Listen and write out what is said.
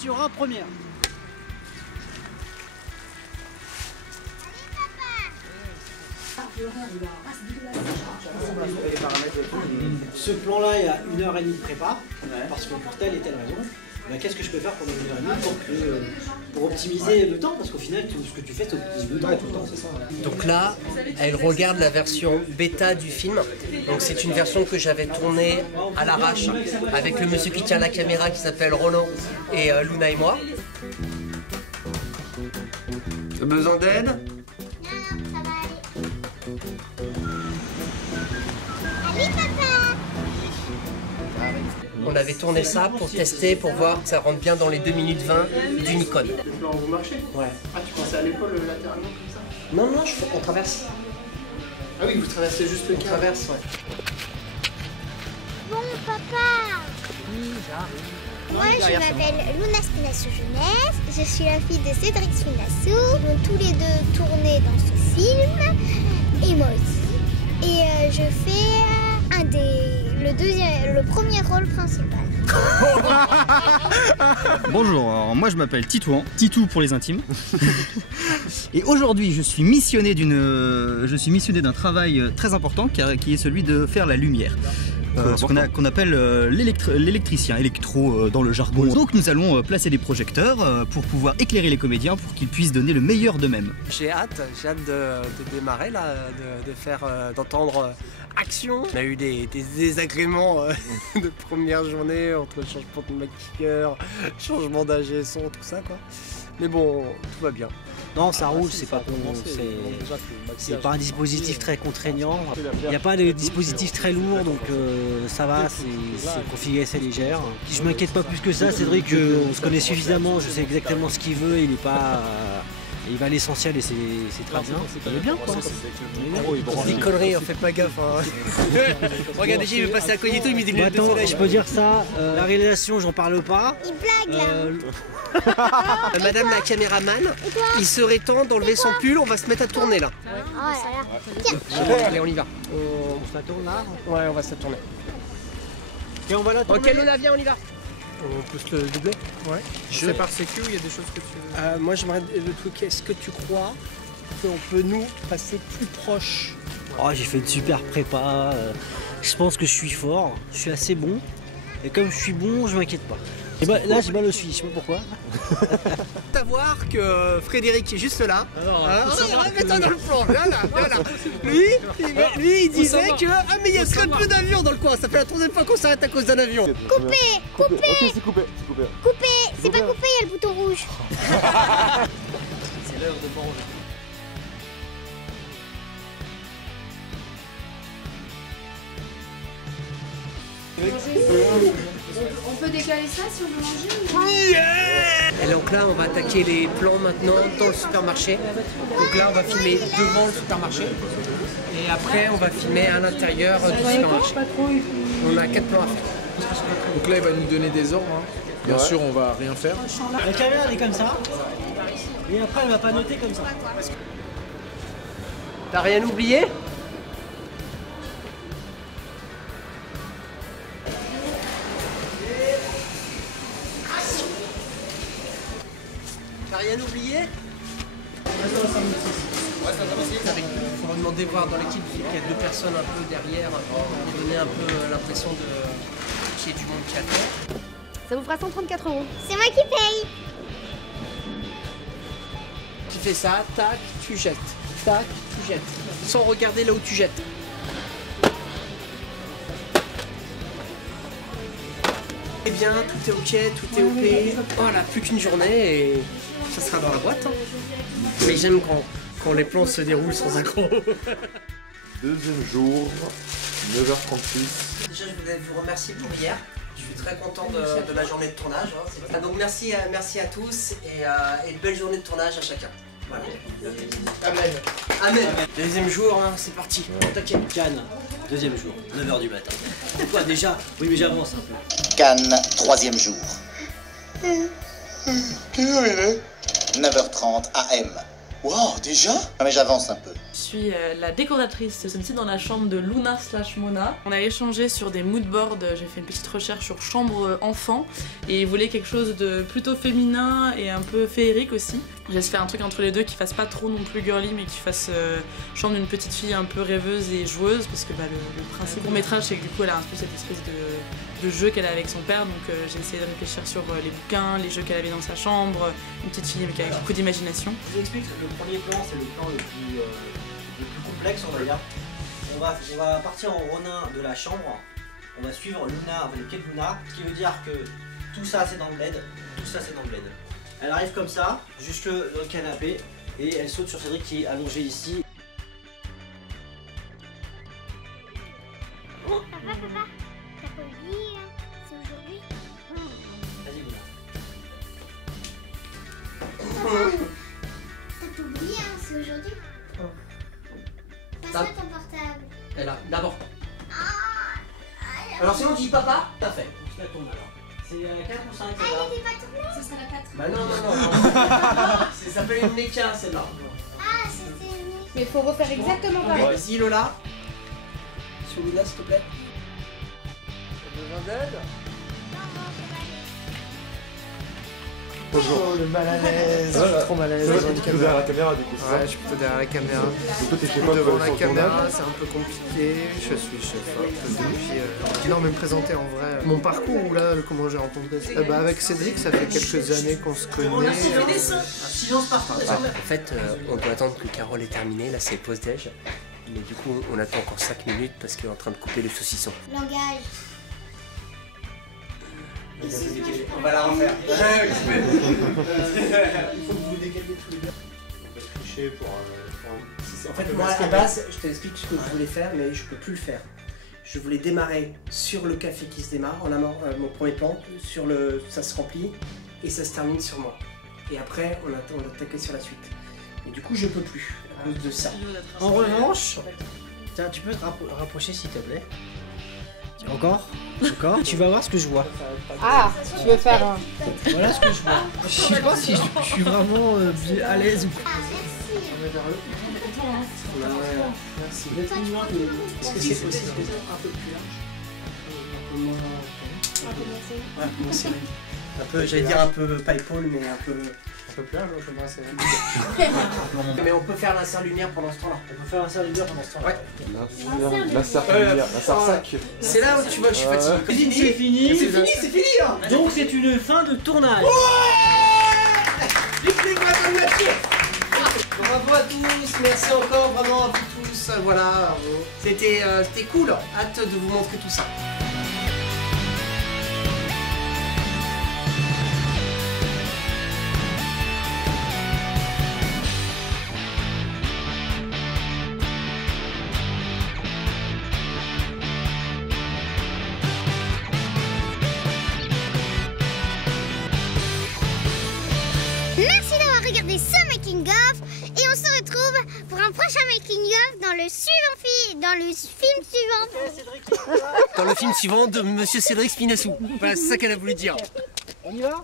Sura première. Ce plan-là, il y a 1h30 de prépa, parce que pour telle et telle raison. Bah, qu'est-ce que je peux faire pendant 1h30 pour optimiser le temps? Parce qu'au final, ce que tu fais, c'est optimiser le temps tout le temps, c'est ça. Donc là, elle regarde la version bêta du film. Donc c'est une version que j'avais tournée à l'arrache avec le monsieur qui tient la caméra qui s'appelle Roland et Luna et moi. T'as besoin d'aide? On avait tourné ça pour tester, pour voir que ça rentre bien dans les 2 minutes 20 du Nikon. Le plan vous marchez? Ouais. Ah, tu pensais à l'épaule latéralement comme ça? Non, non, on traverse. Ah oui, vous traversez juste le On traverse, ouais. Bon, papa. Oui, j'arrive. Moi, je m'appelle Luna Spinassou Jeunesse. Je suis la fille de Cédric Spinassou. Ils vont tous les deux tourner dans ce film. Et moi aussi. Et je fais le premier rôle principal. Bonjour, alors moi je m'appelle Titouan, Titou pour les intimes. Et aujourd'hui je suis missionné d'un travail très important qui est celui de faire la lumière. Ce qu'on appelle l'électricien, électro dans le jargon. Donc nous allons placer des projecteurs pour pouvoir éclairer les comédiens pour qu'ils puissent donner le meilleur d'eux-mêmes. J'ai hâte de démarrer là, d'entendre action. On a eu des désagréments de première journée entre changement de maquilleur, changement d'ingé son, tout ça quoi. Mais bon, tout va bien. Non, ça roule, c'est pas un dispositif très contraignant. Il n'y a pas de dispositif très lourd, donc ça va, c'est configuré assez légère. Je m'inquiète pas plus que ça, Cédric, on se connaît suffisamment, je sais exactement ce qu'il veut, il est pas. Il va à l'essentiel et c'est très bien. Il est bien quoi. Des conneries, on fait pas gaffe. Hein. Regarde, déjà il veut passer à Cognito, il met des lunettes de soleil. Je peux dire ça, la réalisation, j'en parle pas. Il blague là. Madame la caméraman, il serait temps d'enlever son pull, on va se mettre à tourner là. Allez, on y va. On se la tourne là. Ouais, on va se la tourner. Et on va la tourner. Ok, Lola, viens, on y va. On peut se le doubler? Ouais. C'est par sécu ou il y a des choses que tu veux? Moi j'aimerais le truc, est-ce que tu crois qu'on peut nous passer plus proche? Oh, j'ai fait une super prépa, je pense que je suis fort, je suis assez bon. Et comme je suis bon, je m'inquiète pas. Et bah, là j'ai mal au suisse, je sais pas pourquoi. Savoir que Frédéric est juste là. Mets-toi dans le plan, là. Lui, il disait que mais il y a très peu d'avions dans le coin. Ça fait la troisième fois qu'on s'arrête à cause d'un avion. Coupé. Ok, c'est coupé. Coupé. C'est pas coupé, il y a le bouton rouge. C'est l'heure de manger. On peut décaler ça si on veut manger? Et donc là, on va attaquer les plans maintenant dans le supermarché. Donc là, on va filmer devant le supermarché. Et après, on va filmer à l'intérieur du supermarché. On a 4 plans à faire. Donc là, il va nous donner des ordres. Hein. Bien sûr, on va rien faire. La caméra elle est comme ça. Et après elle va pas noter comme ça. T'as rien oublié? T'as rien oublié? Il faut demander voir dans l'équipe qu'il y a 2 personnes un peu derrière pour donner un peu l'impression qu'il y ait du monde qui attend. Ça vous fera 134 €. C'est moi qui paye. Tu fais ça, tac, tu jettes. Tac, tu jettes. Sans regarder là où tu jettes. Eh bien, tout est ok, tout est OP. Voilà, plus qu'une journée et ça sera dans la boîte. Hein. Mais j'aime quand les plans se déroulent sans accroc. Deuxième jour, 9h36. Déjà, je voulais vous remercier pour hier. Je suis très content de la journée de tournage. Hein. Donc merci à tous et belle journée de tournage à chacun. Voilà. Amen. Amen. Deuxième jour, hein, c'est parti. T'inquiète. Cannes, deuxième jour, 9h du matin. Pourquoi déjà? Oui mais j'avance un peu. Cannes, troisième jour. Quelle heure il est? 9h30 AM. Waouh, déjà? Non mais j'avance un peu. Je suis la décoratrice ce midi dans la chambre de Luna/Mona. On a échangé sur des moodboards, j'ai fait une petite recherche sur chambre enfant et il voulait quelque chose de plutôt féminin et un peu féerique aussi. J'ai essayé de faire un truc entre les deux qui fasse pas trop non plus girly mais qui fasse chambre d'une petite fille un peu rêveuse et joueuse parce que le principe du court-métrage c'est que du coup elle a un peu cette espèce de jeu qu'elle a avec son père, donc j'ai essayé de réfléchir sur les bouquins, les jeux qu'elle avait dans sa chambre, une petite fille mais qui avait beaucoup d'imagination. Je vous explique, le premier plan c'est le plan le plus complexe on va dire. On va partir en ronin de la chambre, on va suivre Luna, le pied de Luna, ce qui veut dire que tout ça c'est dans le bled, tout ça c'est dans le bled. Elle arrive comme ça, jusque dans le canapé, et elle saute sur Cédric qui est allongé ici. Papa, t'as pas oublié, hein, c'est aujourd'hui. Vas-y Luna. T'as pas oublié, hein, c'est aujourd'hui. Passe-moi ton portable. Elle a d'abord. Alors sinon on dit papa, t'as fait. Je la tourne alors. C'est 4 ou 5 Ah, il était pas tourné. Ce sera la 4. Bah non. Ça s'appelle une Neka celle-là. Ah, c'était une... Mais il faut refaire exactement pareil. Vas-y Lola. Sur Luna s'il te plaît. T'as besoin d'aide? Bonjour. Oh le mal à l'aise, je suis trop mal à l'aise. Tu es plutôt derrière la caméra du coup, c'est ça? Ouais, je suis plutôt derrière la caméra. Donc toi t'es chez toi Devant la sur le caméra, tournage. c'est un peu compliqué. Je suis chef-op. Non, mais me présenter en vrai. Mon parcours ou là, comment j'ai rencontré avec Cédric, ça fait quelques années qu'on se connaît. Silence partout. En fait, on doit attendre que Carole ait terminé. Là, c'est pause déj. Mais du coup, on attend encore 5 minutes parce qu'elle est en train de couper le saucisson. Langage. On va la refaire. Il faut que vous vous décaliez tous les deux. On va tricher pour En fait, moi, à la base, je t'explique ce que je voulais faire, mais je peux plus le faire. Je voulais démarrer sur le café qui se démarre, en amont, mon premier plan, sur le, ça se remplit et ça se termine sur moi. Et après, on attaque sur la suite. Et du coup, je peux plus à cause de ça. En revanche, Tiens, tu peux te rapprocher s'il te plaît. Encore. Tu vas voir ce que je vois. Ah, tu veux faire un... Voilà ce que je vois. Je sais pas si je suis vraiment à l'aise ou pas. Ah, merci. merci. Est-ce que c'est possible que un peu plus large? Un peu moins. Ouais, moins serré. Un peu, j'allais dire un peu paypal, mais un peu plus large, je pense. Mais on peut faire l'insert-lumière pendant ce temps-là. On peut faire un serre lumière pendant ce temps. Ouais. La sarsac. C'est là où tu vois que je suis fatigué. C'est fini. C'est fini là. Donc c'est une fin de tournage. Bravo à tous, merci encore vraiment à vous tous. Voilà, c'était cool. Hâte de vous montrer tout ça. Merci d'avoir regardé ce making of et on se retrouve pour un prochain making of dans le film suivant. Dans le film suivant de Monsieur Cédric Spinassou. Voilà, c'est ça qu'elle a voulu dire. On y va?